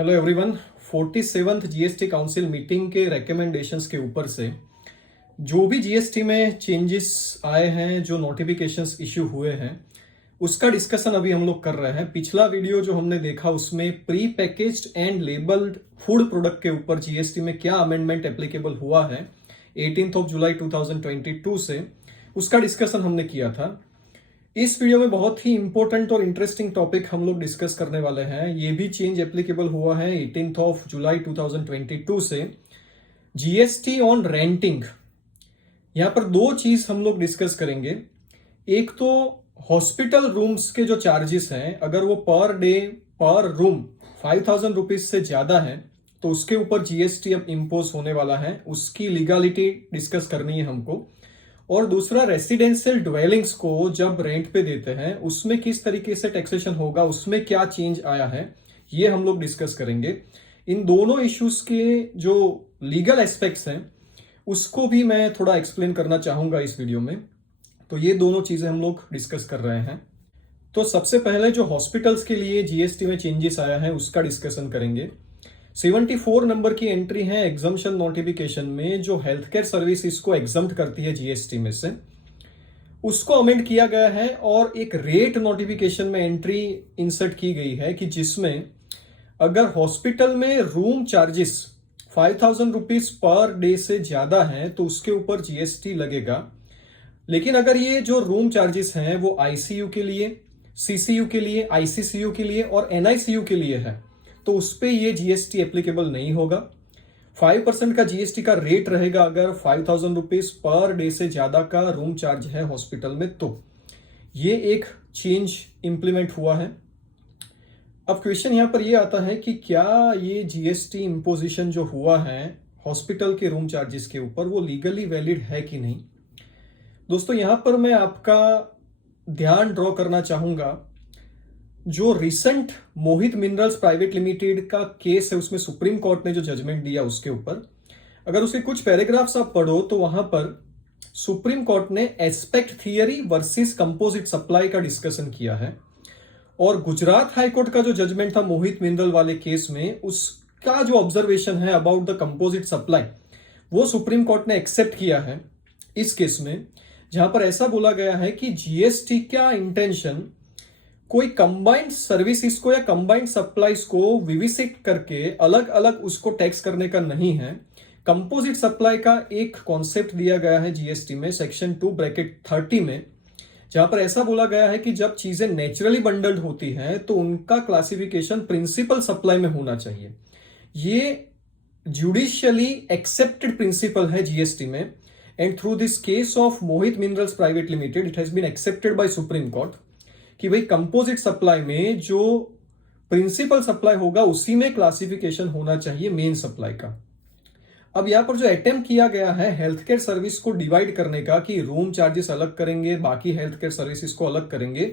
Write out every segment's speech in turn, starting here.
Hello everyone. 47th GST council meeting के recommendations के ऊपर से जो भी जीएसटी में चेंजेस आए हैं, जो नोटिफिकेशंस इश्यू हुए हैं, उसका डिस्कशन अभी हम लोग कर रहे हैं। पिछला वीडियो जो हमने देखा उसमें pre packaged and labelled food product के ऊपर जीएसटी में क्या अमेंडमेंट एप्लीकेबल हुआ है 18 जुलाई 2022 से, उसका डिस्कशन हमने किया था। इस वीडियो में बहुत ही इंपॉर्टेंट और इंटरेस्टिंग टॉपिक हम लोग डिस्कस करने वाले हैं। ये भी चेंज एप्लीकेबल हुआ है 18 जुलाई 2022 से। जीएसटी ऑन रेंटिंग, यहां पर दो चीज हम लोग डिस्कस करेंगे। एक तो हॉस्पिटल रूम्स के जो चार्जेस हैं, अगर वो पर डे पर रूम 5,000 रुपीज से ज्यादा है तो उसके ऊपर जीएसटी अब इम्पोज होने वाला है। उसकी लीगालिटी डिस्कस करनी है हमको। और दूसरा, रेसिडेंशियल ड्वेलिंग्स को जब रेंट पे देते हैं उसमें किस तरीके से टैक्सेशन होगा, उसमें क्या चेंज आया है, ये हम लोग डिस्कस करेंगे। इन दोनों इश्यूज के जो लीगल एस्पेक्ट्स हैं उसको भी मैं थोड़ा एक्सप्लेन करना चाहूंगा इस वीडियो में। तो ये दोनों चीजें हम लोग डिस्कस कर रहे हैं। तो सबसे पहले जो हॉस्पिटल्स के लिए जीएसटी में चेंजेस आया है उसका डिस्कशन करेंगे। 74 नंबर की एंट्री है एग्जम्पशन नोटिफिकेशन में, जो हेल्थ केयर सर्विसेज को एग्जम्प्ट करती है जीएसटी में से, उसको अमेंड किया गया है। और एक रेट नोटिफिकेशन में एंट्री इंसर्ट की गई है कि जिसमें अगर हॉस्पिटल में room charges 5,000 rupees per day से ज्यादा है तो उसके ऊपर जीएसटी लगेगा। लेकिन अगर ये जो रूम चार्जेस हैं वो आईसीयू के लिए, सीसीयू के लिए, आईसीसीयू के लिए और एनआईसीयू के लिए है तो उस पे ये जीएसटी एप्लीकेबल नहीं होगा। 5% का जीएसटी का रेट रहेगा अगर 5,000 रुपीज पर डे से ज्यादा का रूम चार्ज है हॉस्पिटल में। तो ये एक चेंज इंप्लीमेंट हुआ है। अब क्वेश्चन यहां पर ये आता है कि क्या ये जीएसटी इंपोजिशन जो हुआ है हॉस्पिटल के रूम चार्जेस के ऊपर वो लीगली वैलिड है कि नहीं। दोस्तों, यहां पर मैं आपका ध्यान ड्रॉ करना चाहूंगा। जो रिसेंट मोहित मिनरल्स प्राइवेट लिमिटेड का केस है उसमें सुप्रीम कोर्ट ने जो जजमेंट दिया उसके ऊपर, अगर उसके कुछ पैराग्राफ्स आप पढ़ो तो वहां पर सुप्रीम कोर्ट ने aspect theory versus composite supply का डिस्कशन किया है। और गुजरात हाईकोर्ट का जो जजमेंट था मोहित मिनरल वाले केस में, उसका जो ऑब्जर्वेशन है अबाउट द कंपोजिट सप्लाई वो सुप्रीम कोर्ट ने एक्सेप्ट किया है इस केस में, जहां पर ऐसा बोला गया है कि जीएसटी का इंटेंशन कोई कंबाइंड सर्विसेज को या कंबाइंड सप्लाईज को विविसिट करके अलग अलग उसको टैक्स करने का नहीं है। कंपोजिट सप्लाई का एक कॉन्सेप्ट दिया गया है जीएसटी में सेक्शन 2(30) में, जहां पर ऐसा बोला गया है कि जब चीजें नेचुरली बंडल्ड होती हैं तो उनका क्लासिफिकेशन प्रिंसिपल सप्लाई में होना चाहिए। ये जुडिशियली एक्सेप्टेड प्रिंसिपल है जीएसटी में। And through this case of Mohit minerals private limited it has been accepted by supreme court कि भाई कंपोजिट सप्लाई में जो प्रिंसिपल सप्लाई होगा उसी में क्लासिफिकेशन होना चाहिए मेन सप्लाई का। अब यहां पर जो अटेम्प्ट किया गया है हेल्थ केयर सर्विस को डिवाइड करने का कि रूम चार्जेस अलग करेंगे, बाकी हेल्थ केयर सर्विसेज को अलग करेंगे,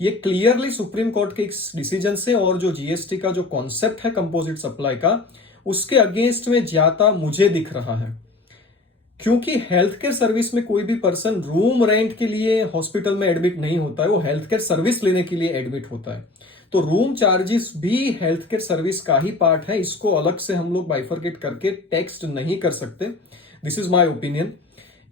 ये क्लियरली सुप्रीम कोर्ट के डिसीजन से और जो जीएसटी का जो कॉन्सेप्ट है कंपोजिट सप्लाई का उसके अगेंस्ट में जाता मुझे दिख रहा है। क्योंकि हेल्थ केयर सर्विस में कोई भी पर्सन रूम रेंट के लिए हॉस्पिटल में एडमिट नहीं होता है, वो हेल्थ केयर सर्विस लेने के लिए एडमिट होता है। तो रूम चार्जेस भी हेल्थ केयर सर्विस का ही पार्ट है, इसको अलग से हम लोग बाइफरकेट करके टैक्स नहीं कर सकते। This is my opinion.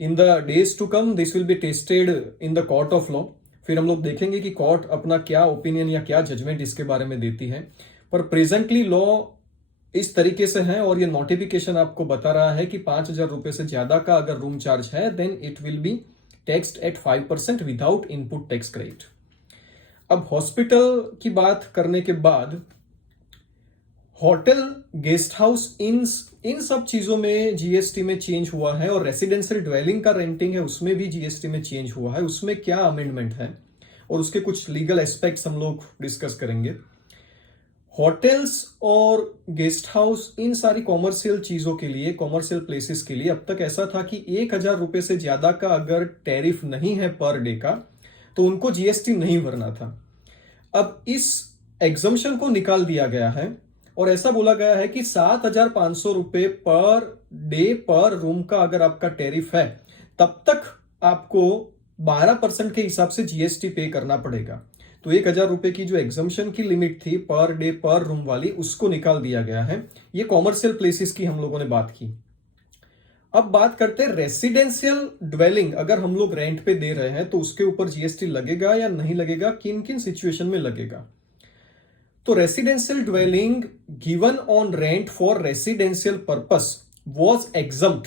In the days to come this will be tested in the court of law. फिर हम लोग देखेंगे कि कोर्ट अपना क्या ओपिनियन या क्या जजमेंट इसके बारे में देती है। पर प्रेजेंटली लॉ इस तरीके से है और ये नोटिफिकेशन आपको बता रहा है कि 5,000 रुपए से ज्यादा का अगर रूम चार्ज है then it will be taxed at 5% without input tax credit. अब हॉस्पिटल की बात करने के बाद होटल, गेस्ट हाउस, इन सब चीजों में जीएसटी में चेंज हुआ है। और रेसिडेंशियल ड्वेलिंग का रेंटिंग है उसमें भी जीएसटी में चेंज हुआ है। उसमें क्या अमेंडमेंट है और उसके कुछ लीगल एस्पेक्ट्स हम लोग डिस्कस करेंगे। होटल्स और गेस्ट हाउस, इन सारी कॉमर्शियल चीजों के लिए, कॉमर्शियल प्लेसेस के लिए अब तक ऐसा था कि 1,000 रुपए से ज्यादा का अगर टैरिफ नहीं है पर डे का तो उनको जीएसटी नहीं भरना था। अब इस एग्जम्पशन को निकाल दिया गया है और ऐसा बोला गया है कि 7,500 रुपए पर डे पर रूम का अगर आपका टैरिफ है तब तक आपको 12% के हिसाब से जीएसटी पे करना पड़ेगा। तो 1,000 रुपए की जो एग्जम्पशन की लिमिट थी पर डे पर रूम वाली, उसको निकाल दिया गया है। ये कॉमर्शियल प्लेसेस की हम लोगों ने बात की। अब बात करते हैं रेसिडेंशियल ड्वेलिंग, अगर हम लोग रेंट पे दे रहे हैं तो उसके ऊपर जीएसटी लगेगा या नहीं लगेगा, किन किन सिचुएशन में लगेगा। तो residential dwelling given on rent for residential purpose was exempt.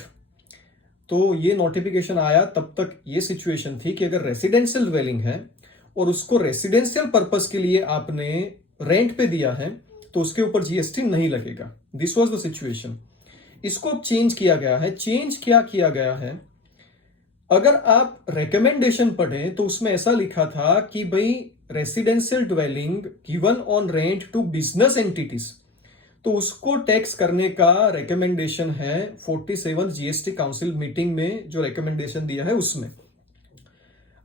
तो ये नोटिफिकेशन आया तब तक ये सिचुएशन थी कि अगर रेसिडेंशियल ड्वेलिंग है और उसको रेसिडेंशियल पर्पस के लिए आपने रेंट पे दिया है तो उसके ऊपर जीएसटी नहीं लगेगा। This was the situation. इसको अब चेंज किया गया है। चेंज क्या किया गया है, अगर आप रिकमेंडेशन पढ़ें तो उसमें ऐसा लिखा था कि भाई residential dwelling given on rent to business entities, तो उसको टैक्स करने का रिकमेंडेशन है 47 जीएसटी काउंसिल मीटिंग में जो रिकमेंडेशन दिया है उसमें।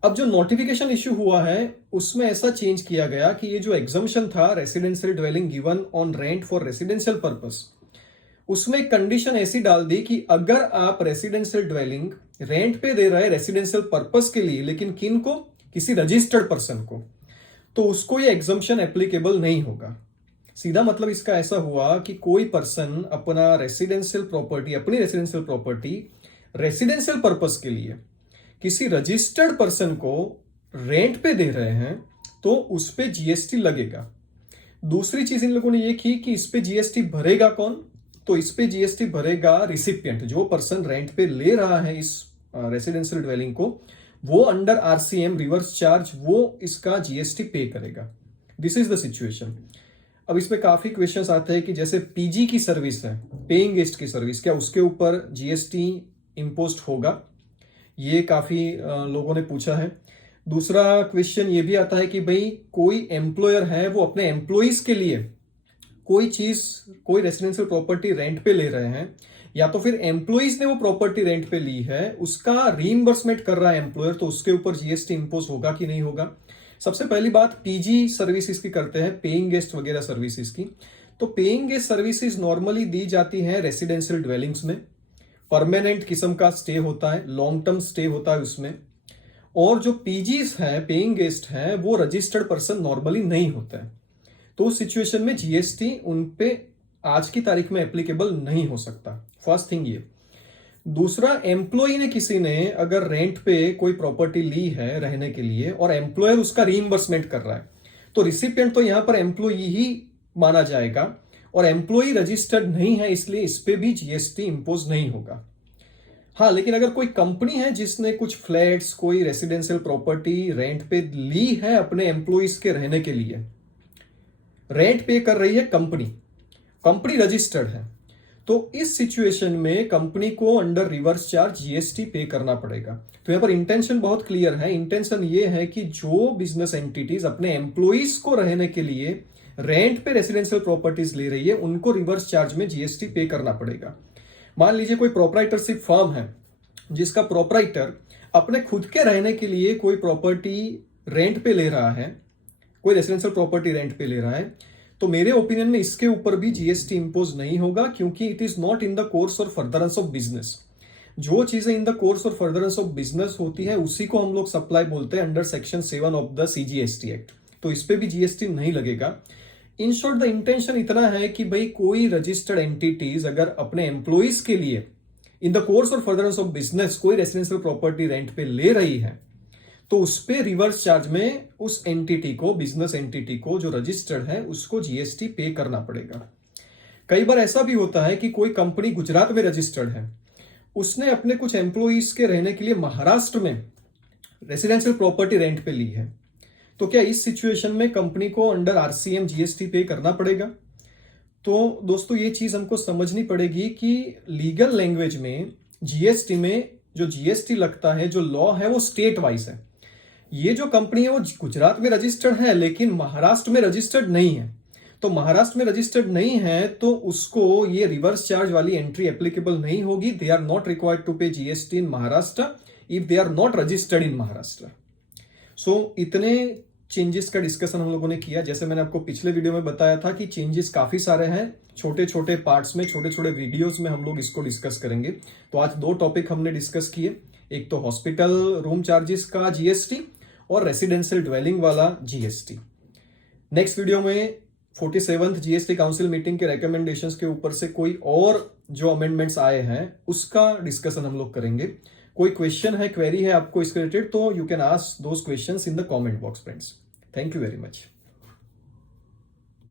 अब जो नोटिफिकेशन इश्यू हुआ है उसमें ऐसा चेंज किया गया कि ये जो एग्जम्पशन था residential dwelling given on rent for residential purpose, उसमें कंडीशन ऐसी डाल दी कि अगर आप रेसिडेंशियल ड्वेलिंग रेंट पे दे रहे हैं रेसिडेंशियल पर्पस के लिए, लेकिन किन को, किसी रजिस्टर्ड पर्सन को, तो उसको ये एग्जम्पशन एप्लीकेबल नहीं होगा। सीधा मतलब इसका ऐसा हुआ कि कोई पर्सन अपना रेसिडेंशियल प्रॉपर्टी, अपनी रेसिडेंशियल प्रॉपर्टी रेसिडेंशियल पर्पस के लिए किसी रजिस्टर्ड पर्सन को रेंट पे दे रहे हैं तो उस पे जीएसटी लगेगा। दूसरी चीज इन लोगों ने ये की कि इस पे जीएसटी भरेगा कौन, तो इस पे जीएसटी भरेगा रिसिपिएंट, जो पर्सन रेंट पे ले रहा है इस रेसिडेंशियल ड्वेलिंग को, वो अंडर आरसीएम रिवर्स चार्ज वो इसका जीएसटी पे करेगा। This is the situation. अब इसमें काफी क्वेश्चंस आते हैं कि जैसे पीजी की सर्विस है, पेइंग गेस्ट की सर्विस, क्या उसके ऊपर जीएसटी इंपोज्ड होगा, ये काफी लोगों ने पूछा है। दूसरा क्वेश्चन ये भी आता है कि भाई कोई एम्प्लॉयर है वो अपने एम्प्लॉइज के लिए कोई चीज, कोई रेसिडेंशियल प्रॉपर्टी रेंट पे ले रहे हैं, या तो फिर एम्प्लॉइज ने वो प्रॉपर्टी रेंट पे ली है, उसका रीइंबर्समेंट कर रहा है एम्प्लॉयर, तो उसके ऊपर जीएसटी इंपोज होगा कि नहीं होगा। सबसे पहली बात पीजी सर्विसेज की करते हैं, पेइंग गेस्ट वगैरह सर्विसेज की। तो पेइंग गेस्ट सर्विसेज नॉर्मली दी जाती है रेसिडेंशियल ड्वेलिंग्स में, परमानेंट किस्म का स्टे होता है, लॉन्ग टर्म स्टे होता है उसमें। और जो पीजीज है, पेइंग गेस्ट है, वो रजिस्टर्ड पर्सन नॉर्मली नहीं होता है, तो उस सिचुएशन में जीएसटी उन पे आज की तारीख में एप्लीकेबल नहीं हो सकता। फर्स्ट थिंग ये। दूसरा, एम्प्लॉय ने, किसी ने अगर रेंट पे कोई प्रॉपर्टी ली है रहने के लिए और एम्प्लॉयर उसका रीइंबर्समेंट कर रहा है, तो रिसिपिएंट तो यहां पर एम्प्लॉय ही माना जाएगा, और एम्प्लॉय रजिस्टर्ड नहीं है, इसलिए इस पे भी जीएसटी इंपोज नहीं होगा। हाँ, लेकिन अगर कोई कंपनी है जिसने कुछ फ्लैट्स, कोई रेसिडेंशियल प्रॉपर्टी रेंट पे ली है अपने एम्प्लॉइज के रहने के लिए, रेंट पे कर रही है कंपनी, कंपनी रजिस्टर्ड है, तो इस सिचुएशन में कंपनी को अंडर रिवर्स चार्ज जीएसटी पे करना पड़ेगा। तो यहां पर इंटेंशन बहुत क्लियर है। इंटेंशन ये है कि जो बिजनेस एंटिटीज अपने एम्प्लॉइज को रहने के लिए रेंट पे रेसिडेंशियल प्रॉपर्टीज ले रही है, उनको रिवर्स चार्ज में जीएसटी पे करना पड़ेगा। मान लीजिए कोई प्रोप्राइटरशिप फर्म है जिसका प्रोप्राइटर अपने खुद के रहने के लिए कोई प्रॉपर्टी रेंट पे ले रहा है, कोई रेसिडेंशियल प्रॉपर्टी रेंट पे ले रहा है, तो मेरे ओपिनियन में इसके ऊपर भी जीएसटी इंपोज नहीं होगा, क्योंकि it is not in the course और फर्दरेंस ऑफ बिजनेस। जो चीजें इन द कोर्स और फर्दरेंस ऑफ बिजनेस होती है उसी को हम लोग सप्लाई बोलते हैं under section 7 of the CGST act, तो इस पे भी जीएसटी नहीं लगेगा। इन शॉर्ट द इंटेंशन इतना है कि भाई कोई रजिस्टर्ड एंटिटीज अगर अपने एम्प्लॉइज के लिए इन द कोर्स और फर्दरेंस ऑफ बिजनेस कोई रेसिडेंशियल प्रॉपर्टी रेंट पे ले रही है, तो उस पे रिवर्स चार्ज में उस एंटिटी को, बिजनेस एंटिटी को जो रजिस्टर्ड है, उसको जीएसटी पे करना पड़ेगा। कई बार ऐसा भी होता है कि कोई कंपनी गुजरात में रजिस्टर्ड है, उसने अपने कुछ एम्प्लॉइज के रहने के लिए महाराष्ट्र में रेसिडेंशियल प्रॉपर्टी रेंट पे ली है, तो क्या इस सिचुएशन में कंपनी को अंडर आरसीएम जीएसटी पे करना पड़ेगा? तो दोस्तों ये चीज हमको समझनी पड़ेगी कि लीगल लैंग्वेज में जीएसटी में जो जीएसटी लगता है, जो लॉ है, वो स्टेट वाइज है। ये जो कंपनी है वो गुजरात में रजिस्टर्ड है लेकिन महाराष्ट्र में रजिस्टर्ड नहीं है, तो महाराष्ट्र में रजिस्टर्ड नहीं है तो उसको ये रिवर्स चार्ज वाली एंट्री एप्लीकेबल नहीं होगी। They are not required to pay GST in Maharashtra if they are not registered in Maharashtra. So इतने चेंजेस का डिस्कशन हम लोगों ने किया। जैसे मैंने आपको पिछले वीडियो में बताया था कि चेंजेस काफी सारे हैं, छोटे छोटे पार्ट्स में, छोटे छोटे वीडियोस में हम लोग इसको डिस्कस करेंगे। तो आज दो टॉपिक हमने डिस्कस किए, एक तो हॉस्पिटल रूम चार्जेस का जीएसटी और रेसिडेंशियल ड्वेलिंग वाला जीएसटी। नेक्स्ट वीडियो में 47th जीएसटी काउंसिल मीटिंग के रिकमेंडेशंस के ऊपर से कोई और जो अमेंडमेंट्स आए हैं उसका डिस्कशन हम लोग करेंगे। कोई क्वेश्चन है, क्वेरी है आपको इसके रिलेटेड, तो you can ask those questions in the comment box friends. Thank you very much.